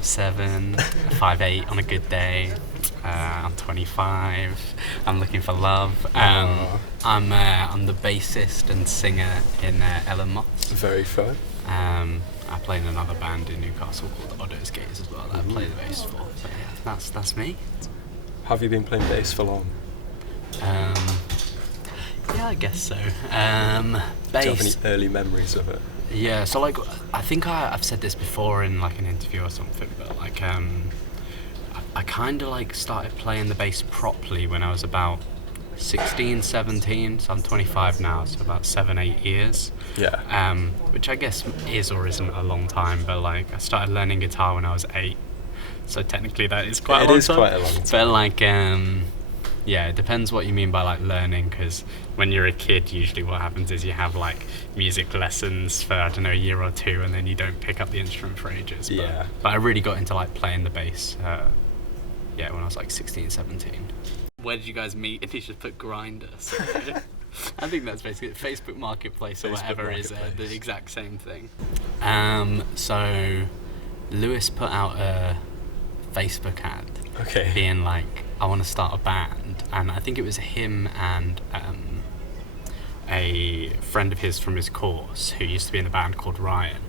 5'7", 5'8" on a good day. I'm 25. I'm looking for love. I'm the bassist and singer in Ellen Moss. Very fun. I play in another band in Newcastle called Odo's Gaze as well that I play the bass for. But yeah, that's me. Have you been playing bass for long? Yeah, I guess so. Bass. Do you have any early memories of it? Yeah, so like I think I've said this before in like an interview or something, but like I kind of like started playing the bass properly when I was about 16, 17, so I'm 25 now, so about 7-8 years. Yeah. Which I guess is or isn't a long time, but like I started learning guitar when I was 8, so technically that is quite a long time. It is quite a long time. But like, yeah, it depends what you mean by like learning, because when you're a kid, usually what happens is you have like music lessons for, I don't know, a year or two, and then you don't pick up the instrument for ages. But I really got into like playing the bass, when I was like 16, 17. Where did you guys meet? If you should put Grindr. So I think that's basically it. Facebook Marketplace or whatever is the exact same thing. So Lewis put out a Facebook ad being like, I want to start a band, and I think it was him and a friend of his from his course who used to be in a band called Ryan,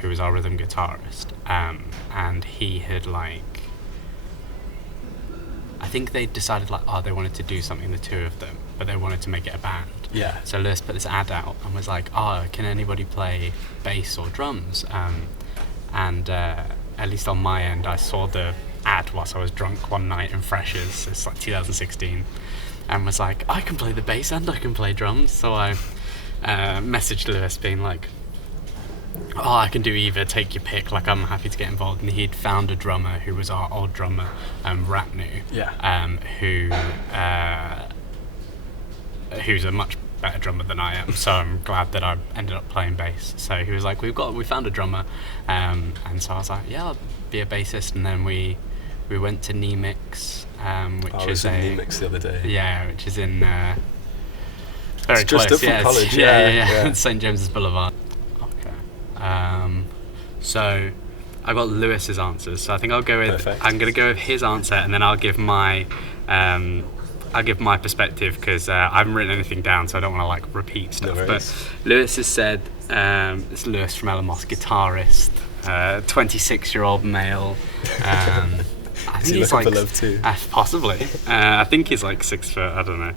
who was our rhythm guitarist, and he had like, I think they decided like, they wanted to do something, the two of them, but they wanted to make it a band. Yeah. So Lewis put this ad out and was like, can anybody play bass or drums? And at least on my end, I saw the ad whilst I was drunk one night in Freshers, it's like 2016, and was like, I can play the bass and I can play drums. So I messaged Lewis being like, I can do either, take your pick, like I'm happy to get involved. And he'd found a drummer who was our old drummer, Rapnu, who's a much better drummer than I am, so I'm glad that I ended up playing bass. So he was like, we found a drummer, and so I was like, yeah, I'll be a bassist. And then we went to Nemix, which I was in Nemix the other day. Yeah, which is in very it's close. Just up from college. Yeah. St James's Boulevard. So I got Lewis's answers, so I think I'll go with. Perfect. I'm going to go with his answer, and then I'll give my perspective, because I haven't written anything down, so I don't want to like repeat stuff. No, but Lewis has said, it's Lewis from Ellen Moss, guitarist, 26-year-old male. I think he's like, for love too? Possibly. I think he's like 6 foot. I don't know.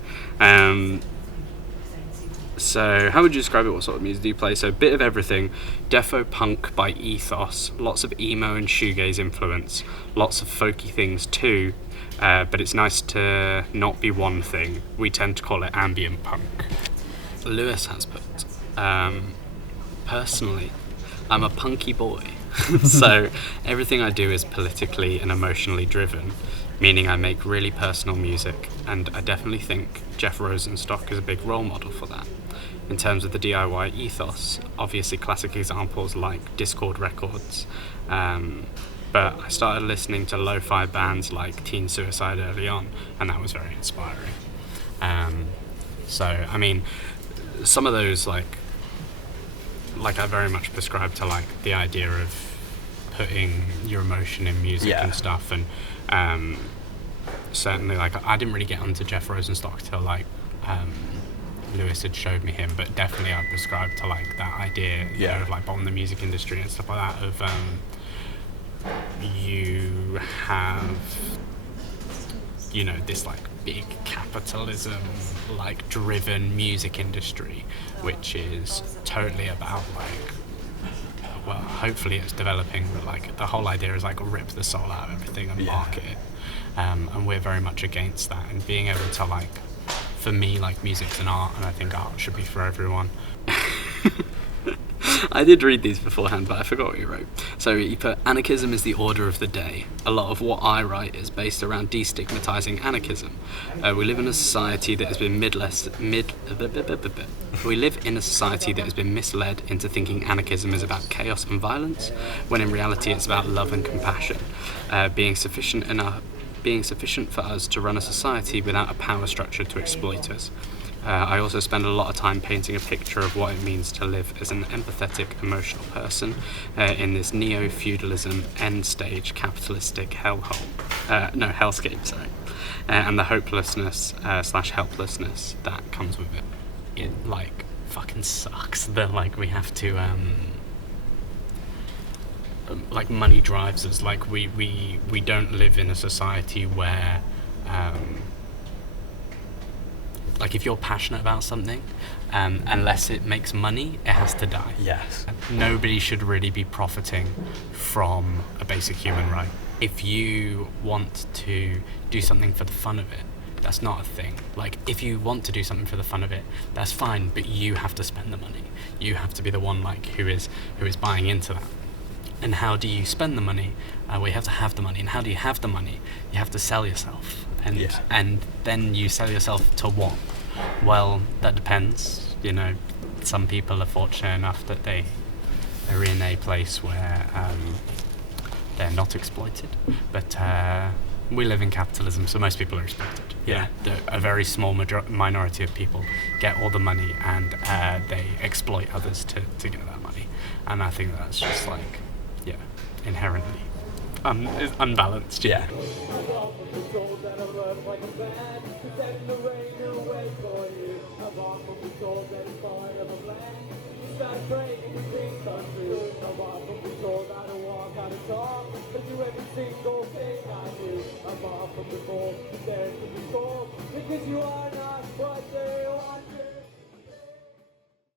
So how would you describe it? What sort of music do you play? So a bit of everything. Defo punk by ethos, lots of emo and shoegaze influence, lots of folky things too, but it's nice to not be one thing. We tend to call it ambient punk. Lewis has put, personally, I'm a punky boy. So everything I do is politically and emotionally driven, meaning I make really personal music, and I definitely think Jeff Rosenstock is a big role model for that. In terms of the DIY ethos, obviously classic examples like Discord Records, but I started listening to lo-fi bands like Teen Suicide early on, and that was very inspiring. So, I mean, some of those, like I very much prescribe to like the idea of putting your emotion in music and stuff, and certainly like I didn't really get onto Jeff Rosenstock till like Lewis had showed me him, but definitely I prescribe to like that idea, you know, of like bottom the music industry and stuff like that, of you have, you know, this like big capitalism like driven music industry, which is totally about like, well, hopefully it's developing, but like the whole idea is like rip the soul out of everything and market it, and we're very much against that, and being able to like, for me, like music's an art, and I think art should be for everyone. I did read these beforehand, but I forgot what you wrote. So you put, anarchism is the order of the day. A lot of what I write is based around destigmatizing anarchism. We live in a society that has been We live in a society that has been misled into thinking anarchism is about chaos and violence, when in reality it's about love and compassion, being sufficient for us to run a society without a power structure to exploit us. I also spend a lot of time painting a picture of what it means to live as an empathetic, emotional person in this neo-feudalism, end-stage capitalistic hellscape, sorry. And the hopelessness slash helplessness that comes with it. It, like, fucking sucks that, like, we have to, like, money drives us. Like, we don't live in a society where, like, if you're passionate about something, unless it makes money, it has to die. Yes. Nobody should really be profiting from a basic human right. If you want to do something for the fun of it, that's not a thing. Like, if you want to do something for the fun of it, that's fine, but you have to spend the money. You have to be the one, like, who is buying into that. And how do you spend the money? Well, you have to have the money. And how do you have the money? You have to sell yourself. And then you sell yourself to what? Well, that depends. You know, some people are fortunate enough that they are in a place where they're not exploited. But we live in capitalism, so most people are exploited. Yeah. You know, a very small minority of people get all the money, and they exploit others to get that money. And I think that's just, like, yeah, inherently unbalanced. Yeah. Because you are not what they're